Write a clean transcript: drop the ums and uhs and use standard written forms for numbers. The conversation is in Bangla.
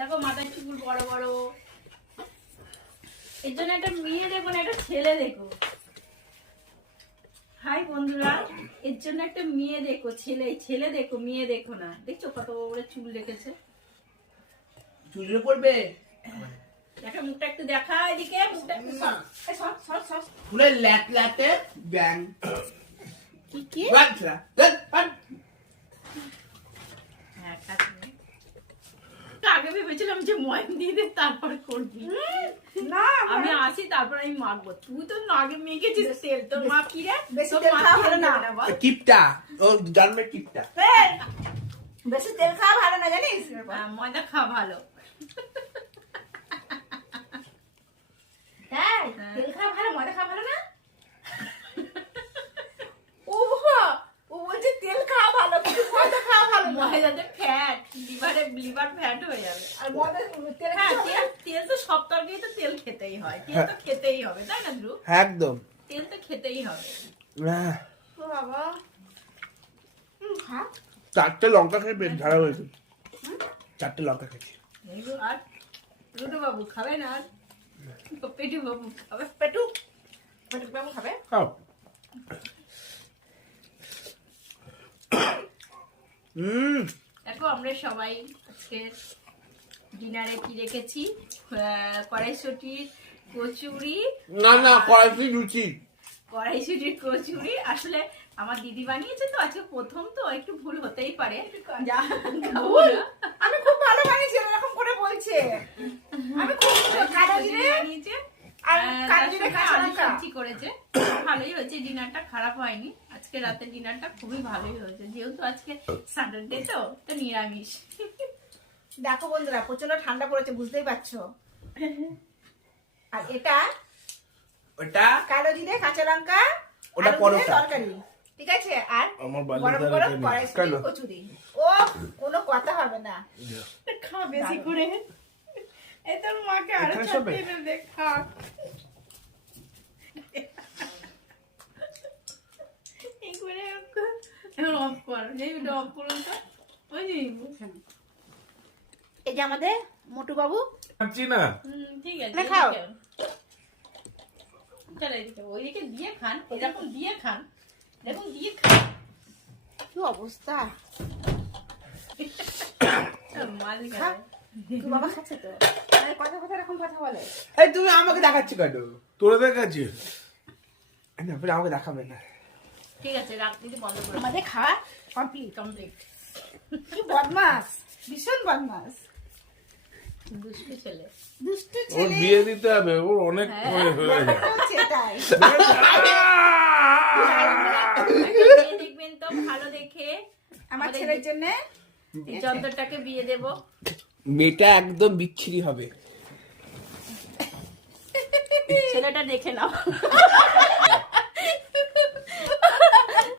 দেখো মাথার চুল বড় বড়, এর জন্য একটা মেয়ে দেখো না একটা ছেলে দেখো। হাই বন্ধুরা, এর জন্য একটা মেয়ে দেখো, ছেলে দেখো, মেয়ে দেখো না। দেখছো কত বড় চুল রেখেছে, চুলে পড়বে। দেখা মুখটা একটু দেখা, এদিকে মুখটা ফুলের ল্যাট ল্যাটে ব্যাং কি কি বাচ্চা হ্যাঁ কাটবে। আগে ভেবেছিলাম যে ময়ম দিয়ে দে তারপর করবি, না আমি আসি তারপর আমি মাখবো। তুই তো আগে মেখেছিস তেল, তোর মা কি রে? বেশি তোর তেল মা খাওয়া তেল ভালো না। দেবে বল? কিপটা ও জন্মের কিপটা। বেশি তেল খাওয়া ভালো না জানিস? ময়দা খাওয়া ভালো। তাই তেল খাওয়া ভালো, ময়দা খাওয়া ভালো না? ও বাবা, ও বলছে তেল খাওয়া ভালো কিন্তু ময়দা খাওয়া ভালো না। ময়দাতে ফ্যাট, লিভার ফ্যাট হয়ে যাবে। আর ময়দা তেল হ্যাঁ খাওয়া তেল তো সব তরকারি তো তেল খেতেই হয়, তেল তো খেতেই হবে, তাই না ধ্রুব? একদম। তেল তো খেতেই হবে। ও বাবা। খা। 4টে লঙ্কা খেয়ে পেট ঝাড়া হয়েছে। 4টে লঙ্কা খেয়েছি। আর রুটু বাবু খাবে না? আর পেটু বাবু খাবে? পেটু বাবু খাবে? খাও। দেখো আমরা সবাই আজকে ডিনারে কি রেখেছি, কড়াইশুটির কচুরি। না না কড়াইশুটি লুচি। কড়াইশুটির কচুরি আসলে আমার দিদি বানিয়েছে তো, আজকে প্রথম তো একটু ভুল হতেই পারে। যা খাবো না। আমি খুব ভালো বানিয়েছি, এরকম করে বলছে। আমি খুব কালো জিরে বানিয়েছে আর তার কালো জিরে সঙ্গে কাঁচা আলু লঙ্কা। সবজি করেছে, ভালোই হয়েছে। ডিনারটা খারাপ হয়নি, আজকে রাতের ডিনারটা খুবই ভালোই হয়েছে, যেহেতু আজকে স্যাটারডে তো নিরামিষ। দেখো বন্ধুরা প্রচন্ড ঠান্ডা পড়েছে, বুঝতেই পারছো। আর এটা ওটা কালো জিরে কাঁচা লঙ্কা ওটা আলু দিয়ে পরোটা। তরকারি, ঠিক আছে? আর আমার বাড়িতে গরম আর গরম এটা নেই। কড়াইশুঁটি কেন? কচুরি। ও কোনো কথা হবে না। খা বেশি করে, এই তোর মাকে আরো এখানে চারটে সবে? এনে দে, খা। এই করে এখন অফ কর, এই ভিডিও অফ করুন তো। ওই যে এই যে আমাদের মোটু বাবু। খাচ্ছি না। ঠিক আছে, না, খাও। এদিকে। চলো এদিকে, ওইদিকে দিয়ে খান, এরকম দিয়ে খান, এরকম দিয়ে খান। কি অবস্থা। মাঝে খা। তুই বাবা খাচ্ছে তো, আরে কথা কথা এরকম কথা বলে। এই তুমি আমাকে দেখাচ্ছ কেন? তোরা দেখাচ্ছিস না, ফির আমাকে দেখাবে না। ঠিক আছে, রাখ দিদি, বন্ধ করে আমাদের খাওয়া কমপ্লিট। কমপ্লিট। কি বদমাস, ভীষণ বদমাস, দুষ্টু ছেলে। দুষ্টু ওর ছেলে। বিয়ে দিতে হবে, ওর অনেক হ্যাঁ। হয়ে গেছে। ব্যাপারটা হচ্ছে এটাই। একটা মেয়ে দেখবেন তো ভালো দেখে, আমার ছেলের জন্য এই যন্ত্রটাকে বিয়ে দেব। মেয়েটা একদম বিচ্ছিরি হবে। ছেলেটা দেখে নাও।